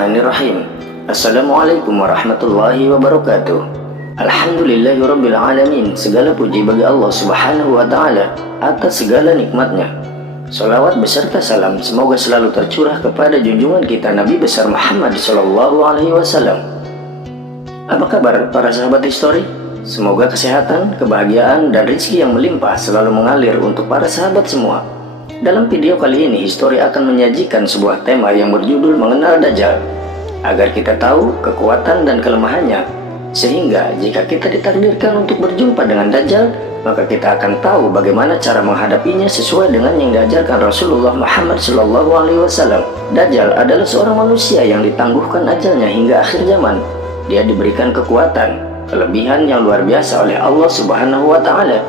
Bismillahirrahmanirrahim. Assalamualaikum warahmatullahi wabarakatuh. Alhamdulillahirabbil alamin. Segala puji bagi Allah Subhanahu wa taala atas segala nikmatnya. Salawat beserta salam semoga selalu tercurah kepada junjungan kita Nabi besar Muhammad sallallahu alaihi wasallam. Apa kabar para sahabat histori? Semoga kesehatan, kebahagiaan, dan rezeki yang melimpah selalu mengalir untuk para sahabat semua. Dalam video kali ini, Histori akan menyajikan sebuah tema yang berjudul Mengenal Dajjal, agar kita tahu kekuatan dan kelemahannya, sehingga jika kita ditakdirkan untuk berjumpa dengan Dajjal, maka kita akan tahu bagaimana cara menghadapinya sesuai dengan yang diajarkan Rasulullah Muhammad SAW. Dajjal adalah seorang manusia yang ditangguhkan ajalnya hingga akhir zaman. Dia diberikan kekuatan, kelebihan yang luar biasa oleh Allah Subhanahu wa Ta'ala,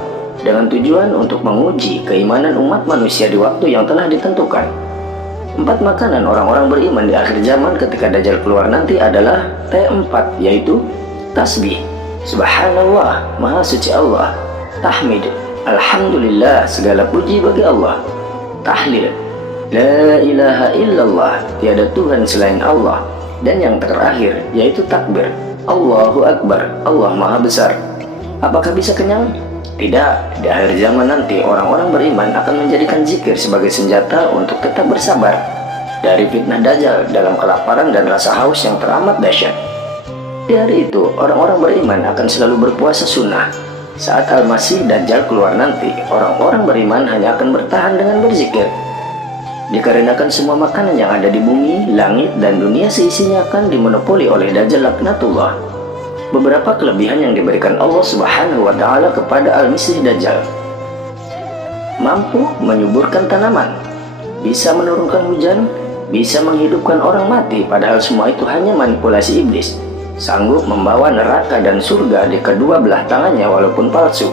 dengan tujuan untuk menguji keimanan umat manusia di waktu yang telah ditentukan. 4 makanan orang-orang beriman di akhir zaman ketika Dajjal keluar nanti adalah T4, yaitu tasbih, subhanallah, maha suci Allah; tahmid, alhamdulillah, segala puji bagi Allah; tahlil, la ilaha illallah, tiada Tuhan selain Allah; dan yang terakhir yaitu takbir, Allahu Akbar, Allah maha besar. Apakah bisa kenyang? Tidak. Di akhir zaman nanti orang-orang beriman akan menjadikan zikir sebagai senjata untuk tetap bersabar dari fitnah Dajjal dalam kelaparan dan rasa haus yang teramat dahsyat. Di hari itu orang-orang beriman akan selalu berpuasa sunnah. Saat Al-Masih Dajjal keluar nanti, orang-orang beriman hanya akan bertahan dengan berzikir. Dikarenakan semua makanan yang ada di bumi, langit, dan dunia seisinya akan dimonopoli oleh Dajjal laknatullah. Beberapa kelebihan yang diberikan Allah Subhanahu wa Ta'ala kepada Al-Masih Dajjal: mampu menyuburkan tanaman, bisa menurunkan hujan, bisa menghidupkan orang mati, padahal semua itu hanya manipulasi iblis, sanggup membawa neraka dan surga di kedua belah tangannya walaupun palsu.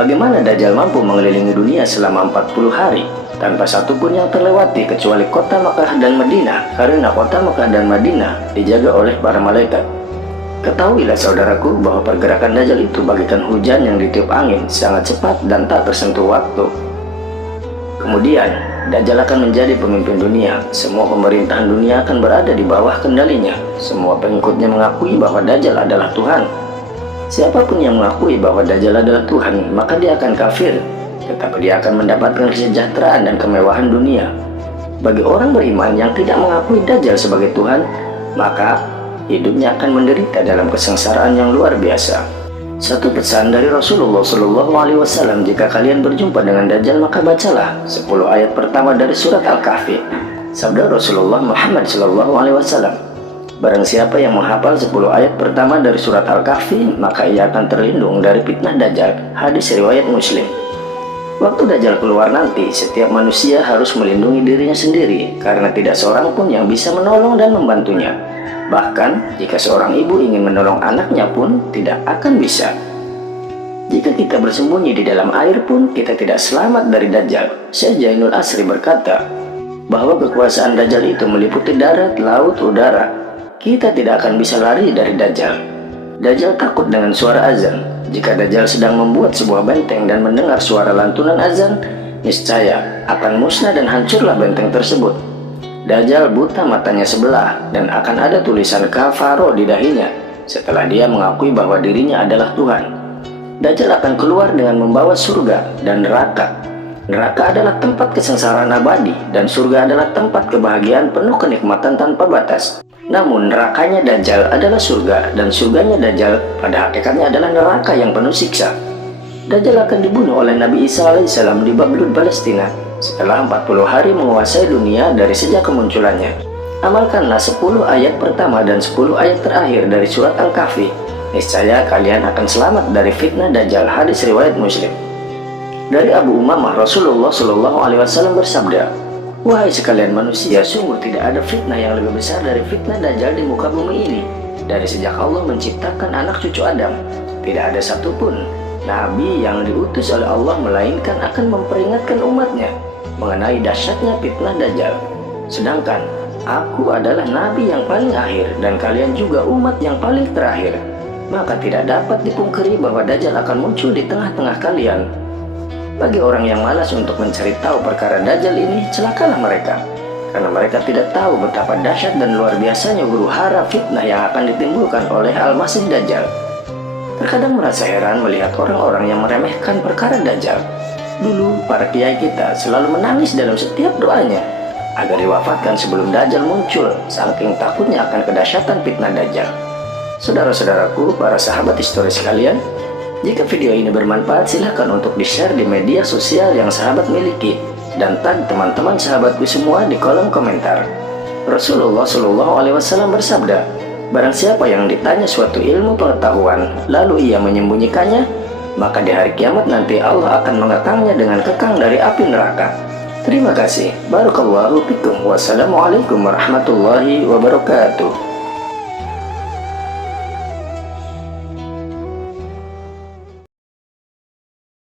Bagaimana Dajjal mampu mengelilingi dunia selama 40 hari tanpa satupun yang terlewati kecuali kota Makkah dan Madinah, karena kota Makkah dan Madinah dijaga oleh para malaikat. Ketahuilah saudaraku bahwa pergerakan Dajjal itu bagikan hujan yang ditiup angin, sangat cepat dan tak tersentuh waktu. Kemudian Dajjal akan menjadi pemimpin dunia. Semua pemerintahan dunia akan berada di bawah kendalinya. Semua pengikutnya mengakui bahwa Dajjal adalah Tuhan. Siapapun yang mengakui bahwa Dajjal adalah Tuhan, maka dia akan kafir, tetapi dia akan mendapatkan kesejahteraan dan kemewahan dunia. Bagi orang beriman yang tidak mengakui Dajjal sebagai Tuhan, maka hidupnya akan menderita dalam kesengsaraan yang luar biasa. Satu pesan dari Rasulullah SAW: jika kalian berjumpa dengan Dajjal, maka bacalah 10 ayat pertama dari surat Al-Kahfi. Sabda Rasulullah Muhammad SAW, barang siapa yang menghafal 10 ayat pertama dari surat Al-Kahfi, maka ia akan terlindung dari fitnah Dajjal. Hadis riwayat Muslim. Waktu Dajjal keluar nanti, setiap manusia harus melindungi dirinya sendiri, karena tidak seorang pun yang bisa menolong dan membantunya. Bahkan jika seorang ibu ingin menolong anaknya pun tidak akan bisa. Jika kita bersembunyi di dalam air pun kita tidak selamat dari Dajjal. Syekh Jainul Asri berkata bahwa kekuasaan Dajjal itu meliputi darat, laut, udara. Kita tidak akan bisa lari dari Dajjal. Dajjal takut dengan suara azan. Jika Dajjal sedang membuat sebuah benteng dan mendengar suara lantunan azan, niscaya akan musnah dan hancurlah benteng tersebut. Dajjal buta matanya sebelah dan akan ada tulisan kafaro di dahinya setelah dia mengakui bahwa dirinya adalah Tuhan. Dajjal akan keluar dengan membawa surga dan neraka. Neraka adalah tempat kesengsaraan abadi dan surga adalah tempat kebahagiaan penuh kenikmatan tanpa batas. Namun nerakanya Dajjal adalah surga dan surganya Dajjal pada hakikatnya adalah neraka yang penuh siksa. Dajjal akan dibunuh oleh Nabi Isa alaihissalam di Babylon, Palestina, setelah 40 hari menguasai dunia dari sejak kemunculannya. Amalkanlah 10 ayat pertama dan 10 ayat terakhir dari surat Al-Kahfi. Niscaya kalian akan selamat dari fitnah Dajjal. Hadis riwayat Muslim. Dari Abu Umamah, Rasulullah SAW bersabda, wahai sekalian manusia, sungguh tidak ada fitnah yang lebih besar dari fitnah Dajjal di muka bumi ini. Dari sejak Allah menciptakan anak cucu Adam, tidak ada satupun Nabi yang diutus oleh Allah melainkan akan memperingatkan umatnya mengenai dahsyatnya fitnah Dajjal. Sedangkan aku adalah Nabi yang paling akhir dan kalian juga umat yang paling terakhir. Maka tidak dapat dipungkiri bahwa Dajjal akan muncul di tengah-tengah kalian. Bagi orang yang malas untuk mencari tahu perkara Dajjal ini, celakalah mereka. karena mereka tidak tahu betapa dahsyat dan luar biasanya huru hara fitnah yang akan ditimbulkan oleh Al-Masih Dajjal. Terkadang merasa heran melihat orang-orang yang meremehkan perkara Dajjal. Dulu, para kiai kita selalu menangis dalam setiap doanya agar diwafatkan sebelum Dajjal muncul, saking takutnya akan kedahsyatan fitnah Dajjal. Saudara-saudaraku, para sahabat historis sekalian, jika video ini bermanfaat, silahkan untuk di-share di media sosial yang sahabat miliki dan tag teman-teman sahabatku semua di kolom komentar. Rasulullah Shallallahu Alaihi Wasallam bersabda, barang siapa yang ditanya suatu ilmu pengetahuan lalu ia menyembunyikannya, maka di hari kiamat nanti Allah akan mengekangnya dengan kekang dari api neraka. Terima kasih. Barakallahu fikum. Wassalamualaikum warahmatullahi wabarakatuh.